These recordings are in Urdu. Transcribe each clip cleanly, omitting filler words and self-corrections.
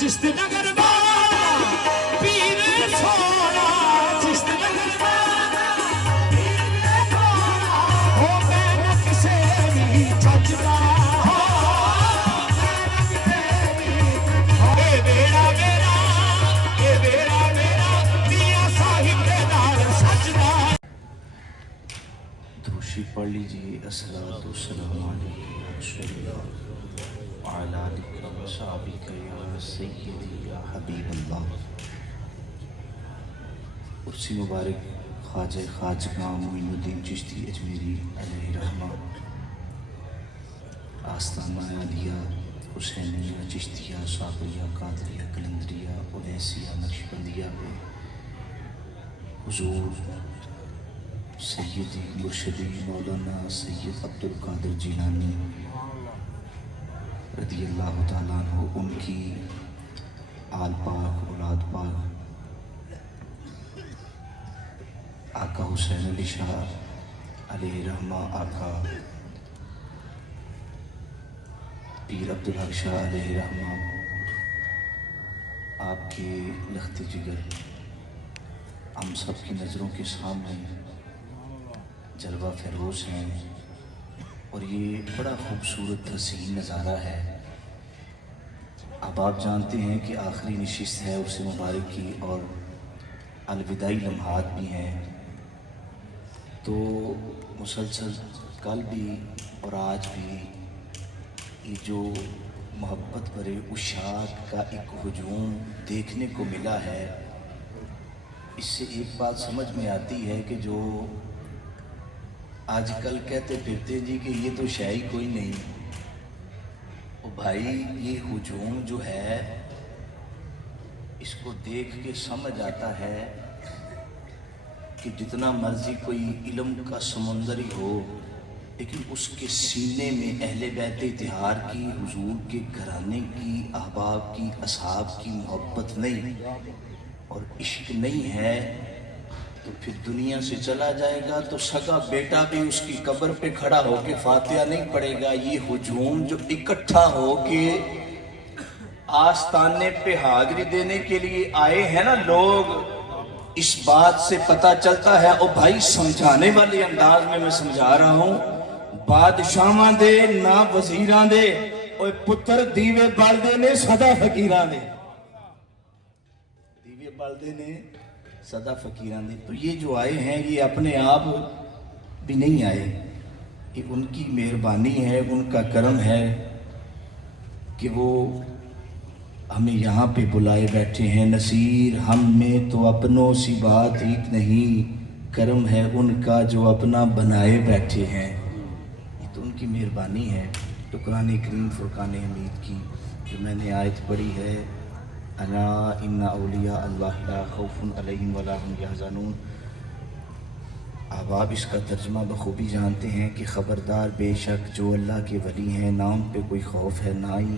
چشت نگر والا پیر سونا چشت نگر والا پیر سونا ہو میں نہ کسے بھی ججدا اے بیڑا میرا اے بیڑا میرا میاں صاحب دے نال سجدا. دروشی پڑھ لیجئے. الصلاۃ والسلام علیہ یا رسول اللہ وعلی آلہ وصحبہ یا سیدی یا حبیب اللہ. عرسی مبارک خواجہ خواجگاں معین الدین چشتی اجمیری علیہ رحمہ آستانہ عالیہ حسینیہ چشتیہ صابریہ قادریہ قلندریہ اویسیہ نقشبندیہ میں حضور سیدی مرشدی مولانا سید عبد القادر جیلانی رضی اللہ تعالیٰ عنہ، ان کی آل پاک اولاد پاک آقا حسین علی شاہ علیہ رحمہ، آقا پیر عبدالحق شاہ علیہ رحمہ، آپ کے لخت جگر ہم سب کی نظروں کے سامنے جلوہ فیروز ہیں. اور یہ بڑا خوبصورت حسین نظارہ ہے. اب آپ جانتے ہیں کہ آخری نشست ہے عرس مبارک کی اور الوداعی لمحات بھی ہیں، تو مسلسل کل بھی اور آج بھی یہ جو محبت بھرے اشاعت کا ایک ہجوم دیکھنے کو ملا ہے، اس سے ایک بات سمجھ میں آتی ہے کہ جو آج کل کہتے پھرتے جی کہ یہ تو شے ہی کوئی نہیں، او بھائی یہ ہجوم جو ہے اس کو دیکھ کے سمجھ آتا ہے کہ جتنا مرضی کوئی علم کا سمندری ہو، لیکن اس کے سینے میں اہل بیت اطہار کی، حضور کے گھرانے کی، احباب کی، اصحاب کی محبت نہیں اور عشق نہیں ہے تو پھر دنیا سے چلا جائے گا تو سگا بیٹا بھی اس کی قبر پہ کھڑا ہو کے فاتحہ نہیں پڑھے گا. یہ ہجوم جو اکٹھا ہو کے آستانے پہ حاضری دینے کے لیے آئے ہیں نا لوگ، اس بات سے پتہ چلتا ہے. او بھائی سمجھانے والے انداز میں میں سمجھا رہا ہوں، بادشاہاں دے نہ وزیراں دے، اوے پتر دیوے بالدے نے سدا فقیراں دے، دیوے بالدے نے صدا فقیران دے. تو یہ جو آئے ہیں یہ اپنے آپ بھی نہیں آئے، یہ ان کی مہربانی ہے، ان کا کرم ہے کہ وہ ہمیں یہاں پہ بلائے بیٹھے ہیں. نصیر ہم میں تو اپنوں سی بات ایک نہیں، کرم ہے ان کا جو اپنا بنائے بیٹھے ہیں. یہ تو ان کی مہربانی ہے. تو قرآن کریم فرقان حمید کی جو میں نے آیت پڑھی ہے، الا ان اولیاء اللہ لا خوف علیہم ولا هم یحزنون، اب آپ اس کا ترجمہ بخوبی جانتے ہیں کہ خبردار بے شک جو اللہ کے ولی ہیں نہ ان پہ کوئی خوف ہے نہ ہی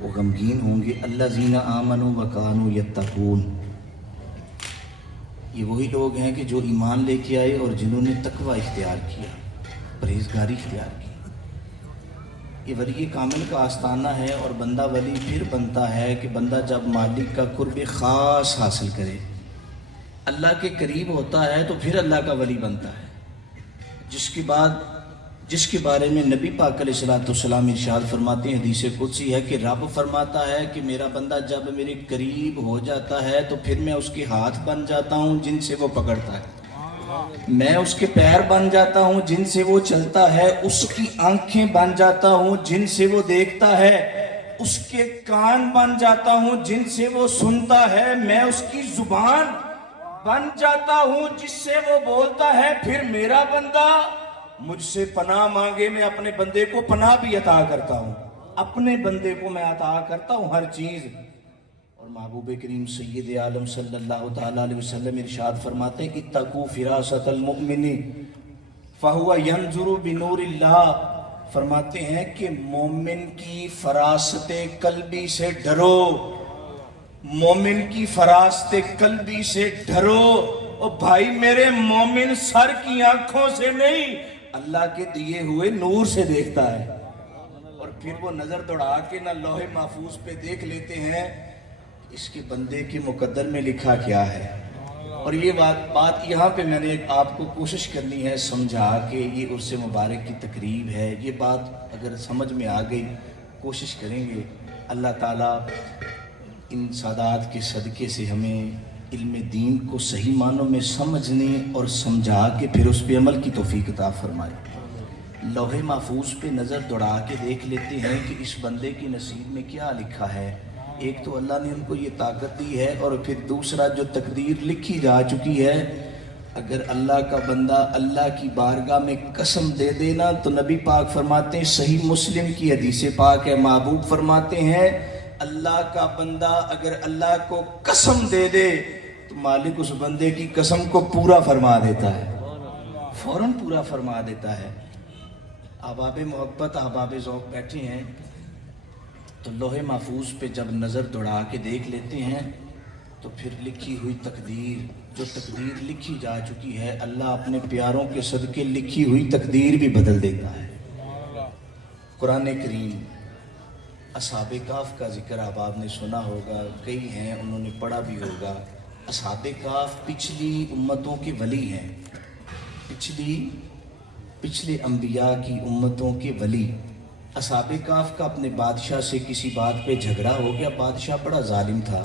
وہ غمگین ہوں گے. الذین آمنوا وکانوا یتقون، یہ وہی لوگ ہیں کہ جو ایمان لے کے آئے اور جنہوں نے تقوی اختیار کیا، پرہیزگاری اختیار کی. یہ ولی کامل کا آستانہ ہے. اور بندہ ولی پھر بنتا ہے کہ بندہ جب مالک کا قرب خاص حاصل کرے، اللہ کے قریب ہوتا ہے تو پھر اللہ کا ولی بنتا ہے. جس کے بارے میں نبی پاک علیہ السلام ارشاد فرماتے ہیں، حدیث قدسی ہے کہ رب فرماتا ہے کہ میرا بندہ جب میرے قریب ہو جاتا ہے تو پھر میں اس کے ہاتھ بن جاتا ہوں جن سے وہ پکڑتا ہے، میں اس کے پیر بن جاتا ہوں جن سے وہ چلتا ہے، اس کی آنکھیں بن جاتا ہوں جن سے وہ دیکھتا ہے، اس کے کان بن جاتا ہوں جن سے وہ سنتا ہے، میں اس کی زبان بن جاتا ہوں جس سے وہ بولتا ہے. پھر میرا بندہ مجھ سے پناہ مانگے، میں اپنے بندے کو پناہ بھی عطا کرتا ہوں، اپنے بندے کو میں عطا کرتا ہوں ہر چیز. اور محبوب کریم سید عالم صلی اللہ تعالیٰ علیہ وسلم ارشاد فرماتے ہیں اتقوا فراست المؤمن فہو ینظر بنور اللہ، فرماتے ہیں کہ مومن کی فراست قلبی سے ڈرو، مومن کی فراست قلبی سے ڈرو. اور بھائی میرے مومن سر کی آنکھوں سے نہیں، اللہ کے دیے ہوئے نور سے دیکھتا ہے. اور پھر وہ نظر دوڑا کے نہ لوح محفوظ پہ دیکھ لیتے ہیں اس کے بندے کے مقدر میں لکھا کیا ہے. اور یہ بات یہاں پہ میں نے آپ کو کوشش کرنی ہے سمجھا کہ یہ عرس مبارک کی تقریب ہے. یہ بات اگر سمجھ میں آ گئی کوشش کریں گے اللہ تعالیٰ ان سادات کے صدقے سے ہمیں علم دین کو صحیح معنوں میں سمجھنے اور سمجھا کے پھر اس پہ عمل کی توفیق عطا فرمائے. لوح محفوظ پہ نظر دوڑا کے دیکھ لیتے ہیں کہ اس بندے کی نصیب میں کیا لکھا ہے. ایک تو اللہ نے ان کو یہ طاقت دی ہے اور پھر دوسرا جو تقدیر لکھی جا چکی ہے. اگر اللہ کا بندہ اللہ کی بارگاہ میں قسم دے دینا تو نبی پاک فرماتے ہیں صحیح مسلم کی حدیث پاک ہے محبوب فرماتے ہیں اللہ کا بندہ اگر اللہ کو قسم دے دے تو مالک اس بندے کی قسم کو پورا فرما دیتا ہے, فوراً پورا فرما دیتا ہے. احباب محبت احباب ذوق بیٹھے ہیں تو لوح محفوظ پہ جب نظر دوڑا کے دیکھ لیتے ہیں تو پھر لکھی ہوئی تقدیر جو تقدیر لکھی جا چکی ہے اللہ اپنے پیاروں کے صدقے لکھی ہوئی تقدیر بھی بدل دیتا ہے. قرآن کریم اصحاب کہف کا ذکر احباب نے سنا ہوگا, کئی ہیں انہوں نے پڑھا بھی ہوگا. اصحاب کہف پچھلی امتوں کے ولی ہیں, پچھلے انبیاء کی امتوں کے ولی. اصحاب کہف کا اپنے بادشاہ سے کسی بات پہ جھگڑا ہو گیا. بادشاہ بڑا ظالم تھا,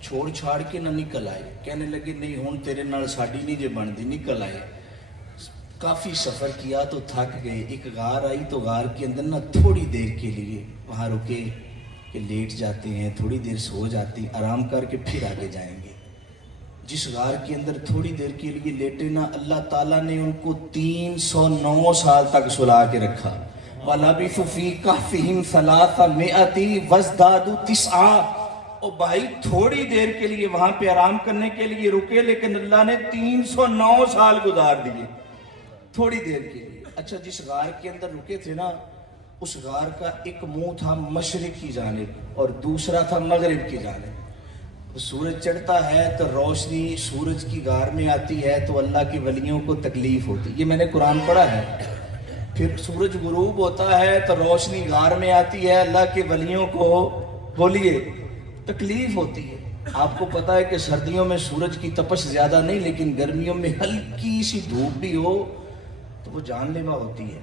چھوڑ چھاڑ کے نہ نکل آئے. کہنے لگے نہیں ہون تیرے نال ساڑی نہیں جے بن دی, نکل آئے. کافی سفر کیا تو تھک گئے. ایک غار آئی تو غار کے اندر نہ تھوڑی دیر کے لیے وہاں رکے کہ لیٹ جاتے ہیں, تھوڑی دیر سو جاتے ہیں, آرام کر کے پھر آگے جائیں گے. جس غار کے اندر تھوڑی دیر کے لیے لیٹے نا اللہ تعالیٰ نے ان کو 309 سال تک سلا کے رکھا. وَلَبِثُوا فِي كَهْفِهِمْ 300 وَازْدَادُوا 9. او بھائی تھوڑی دیر کے لیے وہاں پہ آرام کرنے کے لیے رکے لیکن اللہ نے 309 سال گزار دیے تھوڑی دیر کے لیے. اچھا جس غار کے اندر رکے تھے نا اس غار کا ایک منہ تھا مشرق کی جانب اور دوسرا تھا مغرب کی جانب. سورج چڑھتا ہے تو روشنی سورج کی غار میں آتی ہے تو اللہ کے ولیوں کو تکلیف ہوتی. یہ میں نے قرآن پڑھا ہے. پھر سورج غروب ہوتا ہے تو روشنی غار میں آتی ہے, اللہ کے ولیوں کو بولیے تکلیف ہوتی ہے. آپ کو پتا ہے کہ سردیوں میں سورج کی تپش زیادہ نہیں لیکن گرمیوں میں ہلکی سی دھوپ بھی ہو تو وہ جان لیوا ہوتی ہے.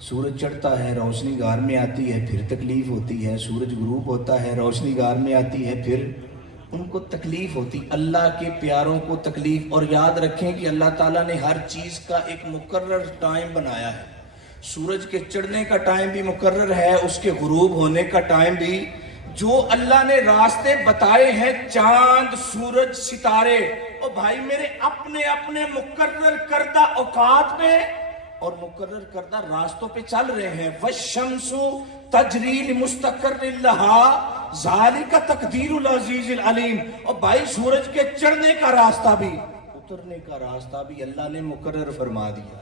سورج چڑھتا ہے روشنی غار میں آتی ہے پھر تکلیف ہوتی ہے. سورج غروب ہوتا ہے روشنی غار میں آتی ہے پھر ان کو تکلیف ہوتی. اللہ کے پیاروں کو تکلیف. اور یاد رکھیں کہ اللہ تعالیٰ نے ہر چیز کا ایک مقرر ٹائم بنایا ہے. سورج کے چڑھنے کا ٹائم بھی مقرر ہے, اس کے غروب ہونے کا ٹائم بھی. جو اللہ نے راستے بتائے ہیں چاند سورج ستارے اور بھائی میرے اپنے اپنے مقرر کردہ اوقات میں اور مقرر کردہ راستوں پہ چل رہے ہیں. وَالشَّمْسُ تَجْرِي لِمُسْتَقَرٍّ لَهَا ذَلِكَ تَقْدِيرُ الْعَزِيزِ الْعَلِيمِ. اور بھائی سورج کے چڑھنے کا راستہ بھی اترنے کا راستہ بھی اللہ نے مقرر فرما دیا.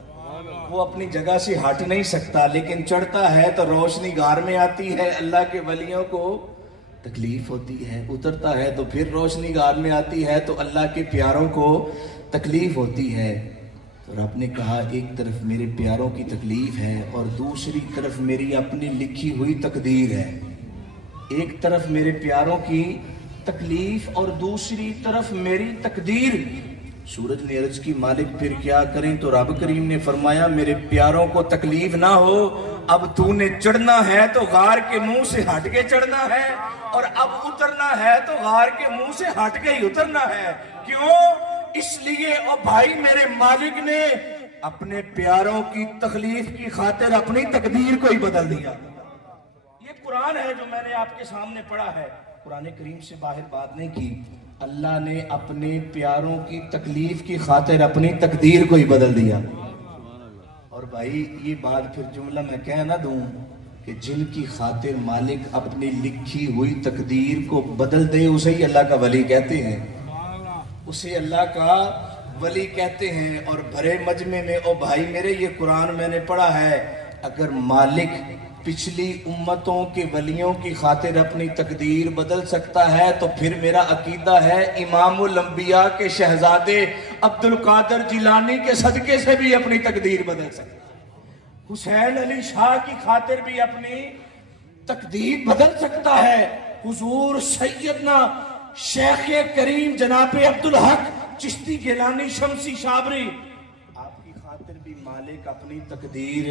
وہ اپنی جگہ سے ہٹ نہیں سکتا لیکن چڑھتا ہے تو روشنی غار میں آتی ہے, اللہ کے ولیوں کو تکلیف ہوتی ہے. اترتا ہے تو پھر روشنی غار میں آتی ہے تو اللہ کے پیاروں کو تکلیف ہوتی ہے. اور آپ نے کہا ایک طرف میرے پیاروں کی تکلیف ہے اور دوسری طرف میری اپنی لکھی ہوئی تقدیر ہے. ایک طرف میرے پیاروں کی تکلیف اور دوسری طرف میری تقدیر. سورج نے عرض کی مالک پھر کیا کریں تو رب کریم نے فرمایا میرے پیاروں کو تکلیف نہ ہو, اب تو نے چڑھنا ہے تو غار کے منہ سے ہٹ کے چڑھنا ہے اور اب اترنا ہے تو غار کے منہ سے ہٹ کے ہی اترنا ہے. کیوں؟ اس لیے او بھائی میرے مالک نے اپنے پیاروں کی تکلیف کی خاطر اپنی تقدیر کو ہی بدل دیا. یہ قرآن ہے جو میں نے آپ کے سامنے پڑھا ہے, قرآن کریم سے باہر بات نہیں کی. اللہ نے اپنے پیاروں کی تکلیف کی خاطر اپنی تقدیر کو ہی بدل دیا. اور بھائی یہ بات پھر جملہ میں کہہ نہ دوں کہ جن کی خاطر مالک اپنی لکھی ہوئی تقدیر کو بدل دے اسے ہی اللہ کا ولی کہتے ہیں, اسے اللہ کا ولی کہتے ہیں. اور بھرے مجمع میں او بھائی میرے یہ قرآن میں نے پڑھا ہے, اگر مالک پچھلی امتوں کے ولیوں کی خاطر اپنی تقدیر بدل سکتا ہے تو پھر میرا عقیدہ ہے امام الانبیاء کے شہزادے عبد القادر جیلانی کے صدقے سے بھی اپنی تقدیر بدل سکتا ہے. حسین علی شاہ کی خاطر بھی اپنی تقدیر بدل سکتا ہے. حضور سیدنا شیخ کریم جناب عبدالحق چشتی گیلانی شمسی شابری، آپ کی خاطر بھی مالک اپنی تقدیر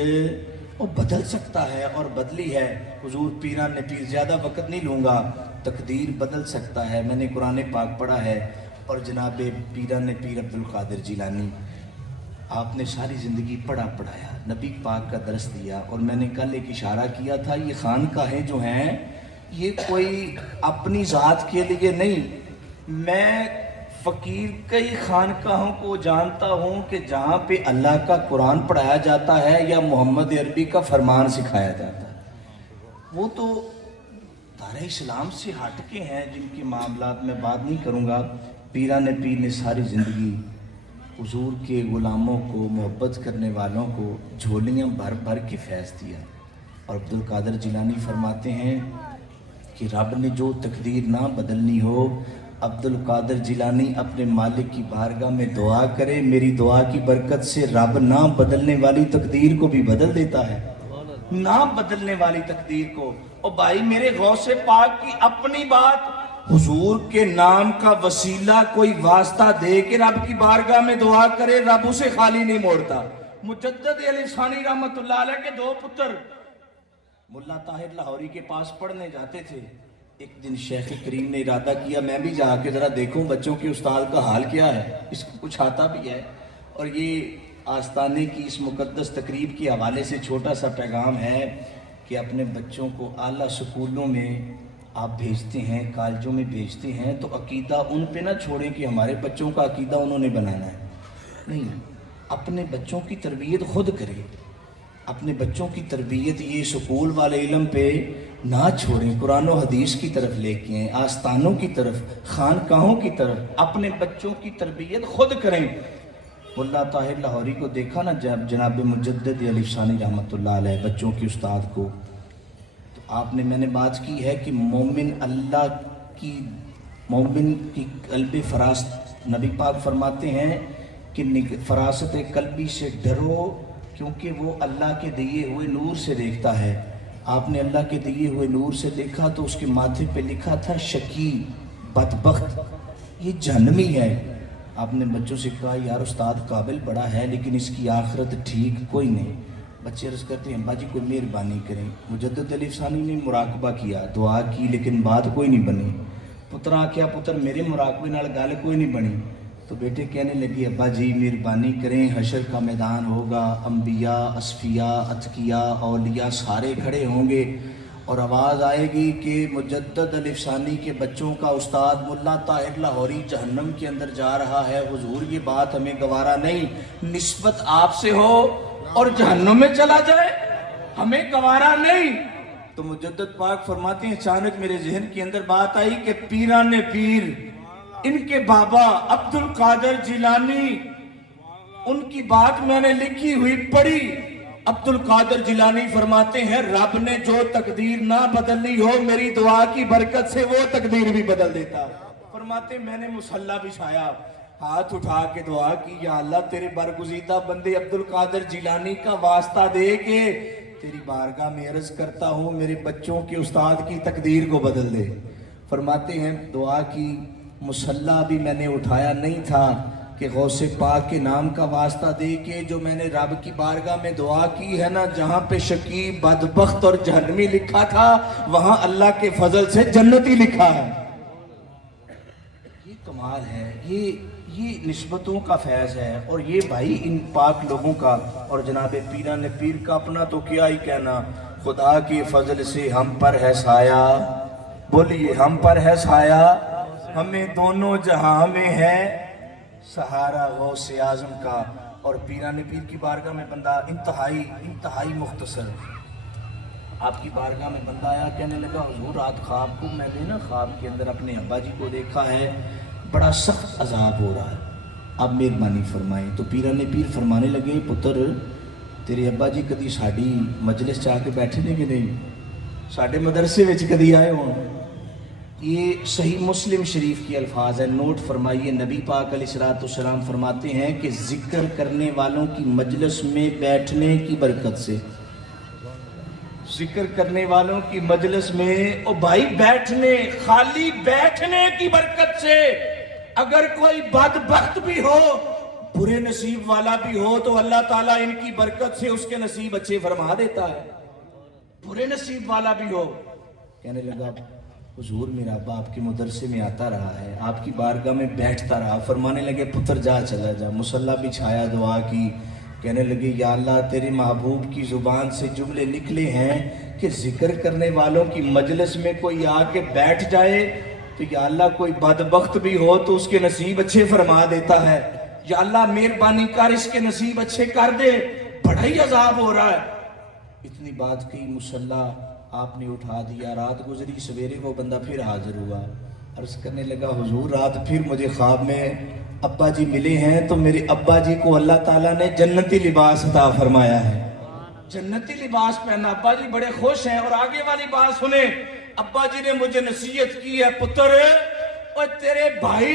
وہ بدل سکتا ہے اور بدلی ہے. حضور پیران نے پیر، زیادہ وقت نہیں لوں گا، تقدیر بدل سکتا ہے. میں نے قرآن پاک پڑھا ہے اور جناب پیران نے پیر عبدالقادر جیلانی، آپ نے ساری زندگی پڑھایا، نبی پاک کا درس دیا. اور میں نے کل ایک اشارہ کیا تھا، یہ خانقاہیں جو ہیں یہ کوئی اپنی ذات کے لیے نہیں. میں فقیر کئی خانقاہوں کو جانتا ہوں کہ جہاں پہ اللہ کا قرآن پڑھایا جاتا ہے یا محمد عربی کا فرمان سکھایا جاتا ہے، وہ تو دار اسلام سے ہٹ کے ہیں، جن کے معاملات میں بات نہیں کروں گا. پیران پیر نے ساری زندگی حضور کے غلاموں کو، محبت کرنے والوں کو جھولیاں بھر بھر کے فیض دیا. اور عبدالقادر جیلانی فرماتے ہیں کہ رب نے جو تقدیر نہ بدلنی ہو، عبدالقادر جیلانی اپنے مالک کی بارگاہ میں دعا کرے، میری دعا کی برکت سے رب نہ بدلنے والی تقدیر کو بھی بدل دیتا ہے، نہ بدلنے والی تقدیر کو. اور بھائی میرے غوث پاک کی اپنی بات، حضور کے نام کا وسیلہ کوئی واسطہ دے کے رب کی بارگاہ میں دعا کرے، رب اسے خالی نہیں موڑتا. مجدد علی ثانی رحمت اللہ علیہ کے 2 پتر ملا طاہر لاہوری کے پاس پڑھنے جاتے تھے. ایک دن شیخ کریم نے ارادہ کیا میں بھی جا کے ذرا دیکھوں بچوں کے استاد کا حال کیا ہے، اس کو کچھ آتا بھی ہے. اور یہ آستانے کی اس مقدس تقریب کے حوالے سے چھوٹا سا پیغام ہے کہ اپنے بچوں کو اعلیٰ سکولوں میں آپ بھیجتے ہیں، کالجوں میں بھیجتے ہیں، تو عقیدہ ان پہ نہ چھوڑیں کہ ہمارے بچوں کا عقیدہ انہوں نے بنانا ہے. نہیں، اپنے بچوں کی تربیت خود کریں. اپنے بچوں کی تربیت یہ سکول والے علم پہ نہ چھوڑیں، قرآن و حدیث کی طرف لے کے آئیں، آستانوں کی طرف، خانقاہوں کی طرف. اپنے بچوں کی تربیت خود کریں. ملا طاہر لاہوری کو دیکھا نا جب جناب مجدد علی ثانی رحمت اللہ علیہ بچوں کے استاد کو، تو آپ نے، میں نے بات کی ہے کہ مومن کی قلب فراست، نبی پاک فرماتے ہیں کہ فراست قلبی سے ڈرو کیونکہ وہ اللہ کے دیے ہوئے نور سے دیکھتا ہے. آپ نے اللہ کے دیے ہوئے نور سے دیکھا تو اس کے ماتھے پہ لکھا تھا شقی، بدبخت، یہ جہنمی ہے. آپ نے بچوں سے کہا یار استاد قابل بڑا ہے لیکن اس کی آخرت ٹھیک کوئی نہیں. بچے عرض کرتے ہیں ابا جی کوئی مہربانی کریں. مجدد علی ثانی نے مراقبہ کیا، دعا کی، لیکن بات کوئی نہیں بنی. پتر آکھیا پتر میرے مراقبے نال گل کوئی نہیں بنی. تو بیٹے کہنے لگی ابا جی مہربانی کریں، حشر کا میدان ہوگا، انبیاء، اصفیاء، اتقیاء، اولیاء سارے کھڑے ہوں گے اور آواز آئے گی کہ مجدد علی ثانی کے بچوں کا استاد ملا طاہر لاہوری جہنم کے اندر جا رہا ہے. حضور یہ بات ہمیں گوارا نہیں، نسبت آپ سے ہو اور جہنم میں چلا جائے ہمیں گوارا نہیں. تو مجدد پاک فرماتے ہیں اچانک میرے ذہن کے اندر بات آئی کہ پیران پیر، ان کے بابا عبدالقادر جیلانی، ان کی بات میں نے لکھی ہوئی پڑھی. عبدالقادر جیلانی فرماتے ہیں رب نے جو تقدیر نہ بدلنی ہو میری دعا کی برکت سے وہ تقدیر بھی بدل دیتا. فرماتے میں نے مصلی بچھایا، ہاتھ اٹھا کے دعا کی یا اللہ تیرے برگزیدہ بندے عبدالقادر جیلانی کا واسطہ دے کے تیری بارگاہ میں عرض کرتا ہوں میرے بچوں کے استاد کی تقدیر کو بدل دے. فرماتے ہیں دعا کی، مصلی بھی میں نے اٹھایا نہیں تھا کہ غوث پاک کے نام کا واسطہ دے کے جو میں نے رب کی بارگاہ میں دعا کی ہے نا، جہاں پہ شقی، بدبخت اور جہنمی لکھا تھا وہاں اللہ کے فضل سے جنتی لکھا ہے. یہ کمال ہے، یہ نسبتوں کا فیض ہے. اور یہ بھائی ان پاک لوگوں کا اور جناب پیران پیر کا اپنا تو کیا ہی کہنا. خدا کے فضل سے ہم پر ہے سایہ، بولیے ہم پر ہے سایہ، ہمیں دونوں جہاں میں ہے سہارا غوث اعظم کا. اور پیران پیر کی بارگاہ میں بندہ انتہائی مختصر، آپ کی بارگاہ میں بندہ آیا، کہنے لگا حضور رات خواب کو میں نے نا خواب کے اندر اپنے ابا جی کو دیکھا ہے، بڑا سخت عذاب ہو رہا ہے، آپ مہربانی فرمائیں. تو پیران پیر فرمانے لگے پتر تیرے ابا جی کدی ساڈی مجلس چاہ کے بیٹھے نے کہ نہیں، ساڈے مدرسے وچ کدی آئے ہوں؟ یہ صحیح مسلم شریف کی الفاظ ہے، نوٹ فرمائیے. نبی پاک علیہ السلام فرماتے ہیں کہ ذکر کرنے والوں کی مجلس میں بیٹھنے کی برکت سے ذکر کرنے والوں کی مجلس میں او بھائی بیٹھنے، خالی بیٹھنے کی برکت سے اگر کوئی بدبخت بھی ہو، برے نصیب والا بھی ہو، تو اللہ تعالیٰ ان کی برکت سے اس کے نصیب اچھے فرما دیتا ہے. برے نصیب والا بھی ہو. کہنے لگا حضور میرا ابا آپ کے مدرسے میں آتا رہا ہے، آپ کی بارگاہ میں بیٹھتا رہا. فرمانے لگے پتر جا چلا جا. مصلی بچھایا، دعا کی. کہنے لگے یا اللہ تیرے محبوب کی زبان سے جملے نکلے ہیں کہ ذکر کرنے والوں کی مجلس میں کوئی آ کے بیٹھ جائے تو یا اللہ کوئی بدبخت بھی ہو تو اس کے نصیب اچھے فرما دیتا ہے. یا اللہ مہربانی کر اس کے نصیب اچھے کر دے، بڑا ہی عذاب ہو رہا ہے. اتنی بات کی، مصلی آپ نے اٹھا دیا. رات گزری، سویرے وہ بندہ پھر حاضر ہوا. عرض کرنے لگا حضور رات پھر مجھے خواب میں ابا جی ملے ہیں تو میرے ابا جی کو اللہ تعالیٰ نے جنتی لباس عطا فرمایا ہے. جنتی لباس پہنا. ابا جی بڑے خوش ہیں. اور آگے والی بات سنیں، ابا جی نے مجھے نصیحت کی ہے پتر اور تیرے بھائی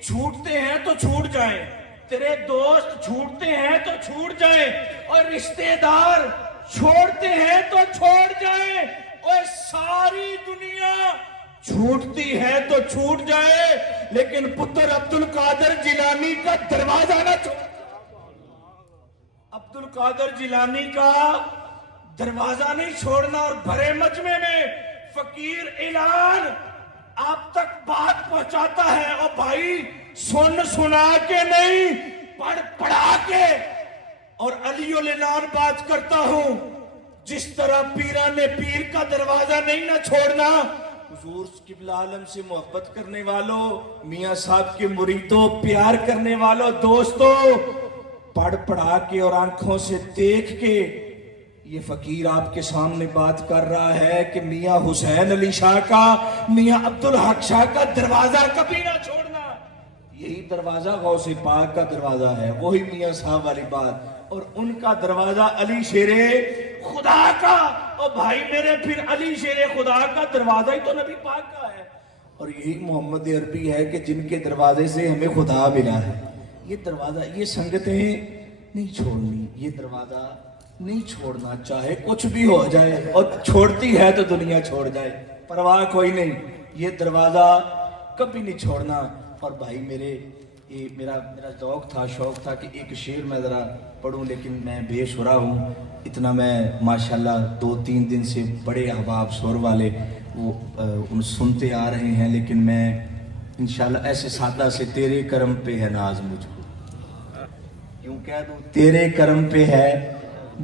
چھوٹتے ہیں تو چھوٹ جائیں، تیرے دوست چھوٹتے ہیں تو چھوٹ جائیں، اور رشتہ دار چھوڑتے ہیں تو چھوڑ جائیں، اور ساری دنیا چھوٹتی ہے تو چھوٹ جائے، لیکن پتر عبد القادر جیلانی کا دروازہ نہ چھوڑ. عبد القادر جیلانی کا دروازہ نہیں چھوڑنا. اور بھرے مجمع میں فقیر اعلان آپ تک بات پہنچاتا ہے. اور بھائی سنا کے نہیں، پڑھا کے. اور علی الاعلان بات کرتا ہوں، جس طرح پیران نے پیر کا دروازہ نہیں نہ چھوڑنا. حضور قبلہ عالم سے محبت کرنے والوں، میاں صاحب کے مریدوں، پیار کرنے والوں، دوستوں، پڑھا کے اور آنکھوں سے دیکھ کے یہ فقیر آپ کے سامنے بات کر رہا ہے کہ میاں حسین علی شاہ کا، میاں عبدالحق شاہ کا دروازہ کبھی نہ چھوڑنا. یہی دروازہ غوث پاک کا دروازہ ہے، وہی میاں صاحب والی بات. اور ان کا دروازہ علی شیر خدا کا. اور بھائی میرے پھر علی شیر خدا کا دروازہ ہی تو نبی پاک کا ہے. اور یہی محمد عربی ہے کہ جن کے دروازے سے ہمیں خدا ملا ہے. یہ دروازہ، یہ سنگتیں نہیں چھوڑنی، یہ دروازہ نہیں چھوڑنا، چاہے کچھ بھی ہو جائے. اور چھوڑتی ہے تو دنیا چھوڑ جائے، پرواہ کوئی نہیں. یہ دروازہ کبھی نہیں چھوڑنا. اور بھائی میرے، یہ میرا شوق تھا کہ ایک شعر میں ذرا پڑھوں، لیکن میں بے سرا ہوں. اتنا میں ماشاءاللہ 2-3 دن سے بڑے احباب سور والے وہ ان سنتے آ رہے ہیں، لیکن میں انشاءاللہ ایسے سادہ سے تیرے کرم پہ ہے ناز مجھ کو، یوں کہہ دوں تیرے کرم پہ ہے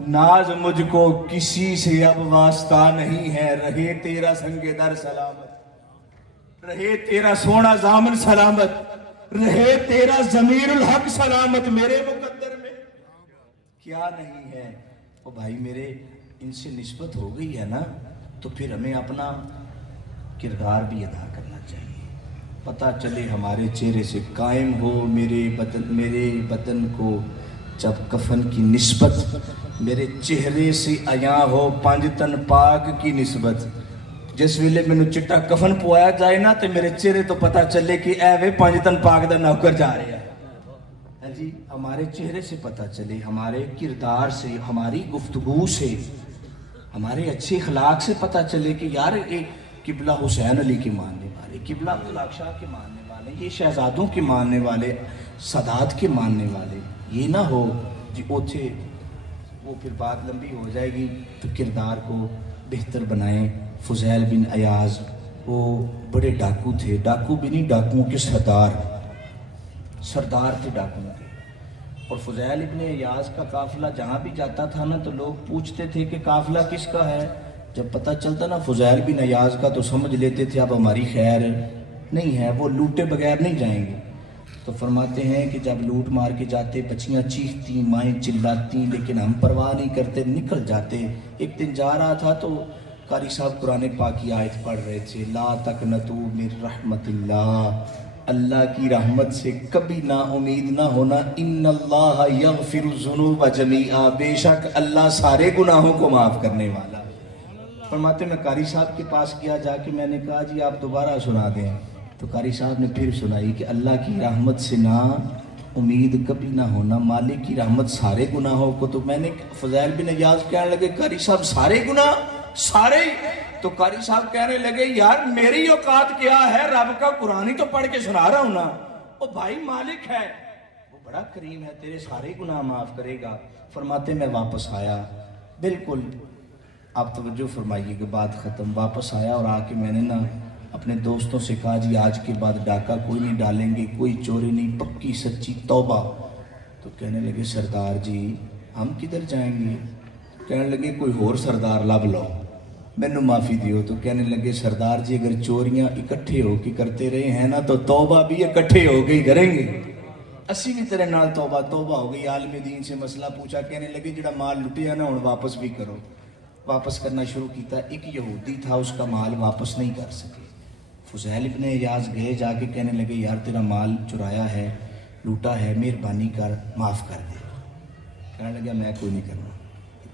ناز مجھ کو، کسی سے اب واسطہ نہیں ہے. رہے تیرا سنگ در سلامت، رہے تیرا سونا زامن سلامت، رہے تیرا ضمیر الحق سلامت. میرے مقدر میں کیا نہیں ہے. اور بھائی میرے، ان سے نسبت ہو گئی ہے نا، تو پھر ہمیں اپنا کردار بھی ادا کرنا چاہیے. پتہ چلے ہمارے چہرے سے قائم ہو میرے بدن کو جب کفن کی نسبت، میرے چہرے سے عیاں ہو پانچ تن پاک کی نسبت. جس ویلے میں نے چٹا کفن پوایا جائے نا تو میرے چہرے تو پتہ چلے کہ اے وے پانچ تن پاک دا نوکر جا رہے ہیں. جی ہمارے چہرے سے پتہ چلے، ہمارے کردار سے، ہماری گفتگو سے، ہمارے اچھے اخلاق سے پتہ چلے کہ یار ایک قبلہ حسین علی کے ماننے والے، قبلہ عبدالحق شاہ کے ماننے والے، یہ شہزادوں کے ماننے والے، سادات کے ماننے والے. یہ نہ ہو جی اوتھے وہ پھر بات لمبی ہو جائے گی. تو کردار کو بہتر بنائیں. فضیل بن ایاز وہ بڑے ڈاکو تھے، ڈاکو بھی نہیں، ڈاکوؤں کے سردار تھے ڈاکوؤں کے. اور فضیل ابن ایاز کا قافلہ جہاں بھی جاتا تھا نا تو لوگ پوچھتے تھے کہ قافلہ کس کا ہے. جب پتہ چلتا نا فضیل بن ایاز کا تو سمجھ لیتے تھے اب ہماری خیر نہیں ہے، وہ لوٹے بغیر نہیں جائیں گے. تو فرماتے ہیں کہ جب لوٹ مار کے جاتے، بچیاں چیختی، مائیں چلاتی، لیکن ہم پرواہ نہیں کرتے، نکل جاتے. ایک دن جا رہا تھا تو قاری صاحب قرآن پاک کی آیت پڑھ رہے تھے، لا تقنطوا من رحمت اللہ، اللہ کی رحمت سے کبھی نا امید نہ ہونا. ان اللہ یغفر الذنوب جمیعا، بے شک اللہ سارے گناہوں کو معاف کرنے والا. فرماتے میں قاری صاحب کے پاس گیا، جا کے میں نے کہا جی آپ دوبارہ سنا دیں. تو قاری صاحب نے پھر سنائی کہ اللہ کی رحمت سے نا امید کبھی نہ ہونا، مالک کی رحمت سارے گناہوں کو. تو میں نے فضیل بن ایاز کہنے لگے قاری صاحب سارے گناہ؟ سارے ہی. تو قاری صاحب کہنے لگے یار میری اوقات کیا ہے, رب کا قرآن ہی تو پڑھ کے سنا رہا ہوں نا. وہ بھائی مالک ہے, وہ بڑا کریم ہے, تیرے سارے گناہ معاف کرے گا. فرماتے میں واپس آیا, بالکل آپ توجہ فرمائیے کہ بات ختم. واپس آیا اور آ کے میں نے نا اپنے دوستوں سے کہا جی آج کے بعد ڈاکہ کوئی نہیں ڈالیں گے, کوئی چوری نہیں, پکی سچی توبہ. تو کہنے لگے سردار جی ہم کدھر جائیں گے؟ کہنے لگے کوئی اور سردار لب لو, مینوں معافی دیو. تو کہنے لگے سردار جی اگر چوریاں اکٹھے ہو کے کرتے رہے ہیں نا تو توبہ بھی اکٹھے ہو کے ہی کریں گے. اسی بھی تیرے نال توبہ ہو گئی. عالم دین سے مسئلہ پوچھا, کہنے لگے جڑا مال لٹیا نا ہن واپس بھی کرو. واپس کرنا شروع کیتا. ایک یہودی تھا, اس کا مال واپس نہیں کر سکے. فضیل ابن عیاض گئے, جا کے کہنے لگے یار تیرا مال چرایا ہے, لوٹا ہے, مہربانی کر معاف کر دے. کہنے لگا میں کوئی نہیں کرنا,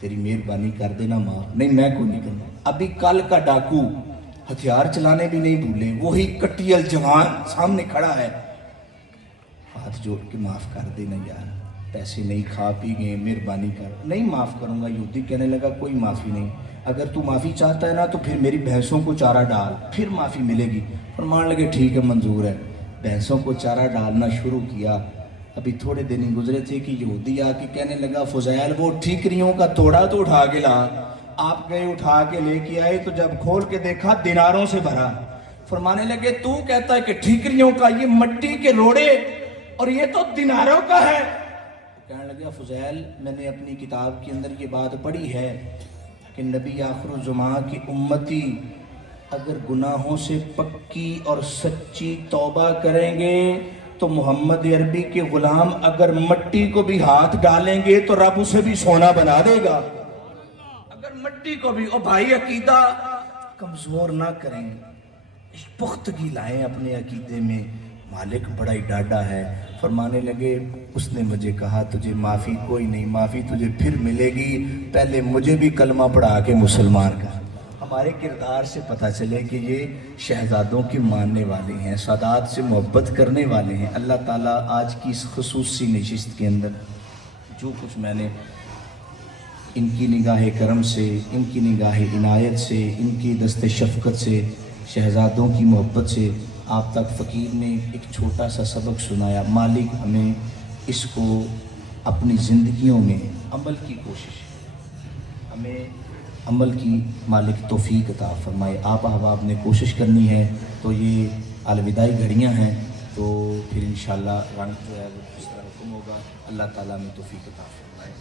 تیری مہربانی کر دینا معاف. نہیں میں کوئی نہیں کرنا. ابھی کل کا ڈاکو ہتھیار چلانے بھی نہیں بھولے, وہی کٹیل جوان سامنے کھڑا ہے, ہاتھ جوڑ کے معاف کر دینا یار, پیسے نہیں کھا پی گئے, مہربانی کر. نہیں معاف کروں گا. یہودی کہنے لگا کوئی معافی نہیں, اگر تو معافی چاہتا ہے نا تو پھر میری بھینسوں کو چارہ ڈال, پھر معافی ملے گی. فرمان لگے ٹھیک ہے منظور ہے. بھینسوں کو چارہ ڈالنا شروع کیا. ابھی تھوڑے دن ہی گزرے تھے کہ یہودی آ کے کہنے لگا فضیل وہ ٹھیکریوں کا توڑا تو اٹھا کے لا. آپ گئے اٹھا کے لے کے آئے تو جب کھول کے دیکھا دیناروں سے بھرا. فرمانے لگے تو کہتا ہے کہ ٹھیکریوں کا, یہ مٹی کے روڑے اور یہ تو دیناروں کا ہے. کہنے لگا فضیل میں نے اپنی کتاب کے اندر یہ بات پڑھی ہے کہ نبی آخر الزمان کی امتی اگر گناہوں سے پکی اور سچی توبہ کریں گے تو محمد عربی کے غلام اگر مٹی کو بھی ہاتھ ڈالیں گے تو رب اسے بھی سونا بنا دے گا. اگر مٹی کو بھی. او بھائی عقیدہ کمزور نہ کریں, پختگی لائیں اپنے عقیدے میں. مالک بڑا ہی ڈاڈا ہے. فرمانے لگے اس نے مجھے کہا تجھے معافی کوئی نہیں, معافی تجھے پھر ملے گی, پہلے مجھے بھی کلمہ پڑھا کے مسلمان کر. ہمارے کردار سے پتہ چلے کہ یہ شہزادوں کے ماننے والے ہیں, سادات سے محبت کرنے والے ہیں. اللہ تعالیٰ آج کی اس خصوصی نشست کے اندر جو کچھ میں نے ان کی نگاہ کرم سے, ان کی نگاہ عنایت سے, ان کی دست شفقت سے, شہزادوں کی محبت سے آپ تک فقیر نے ایک چھوٹا سا سبق سنایا. مالک ہمیں اس کو اپنی زندگیوں میں عمل کی کوشش, ہمیں عمل کی مالک توفیق عطا فرمائے. آپ احباب نے کوشش کرنی ہے. تو یہ الوداعی گھڑیاں ہیں, تو پھر انشاءاللہ رنگ جو ہے وہ اس طرح حکم ہوگا. اللہ تعالیٰ میں توفیق عطا فرمائے.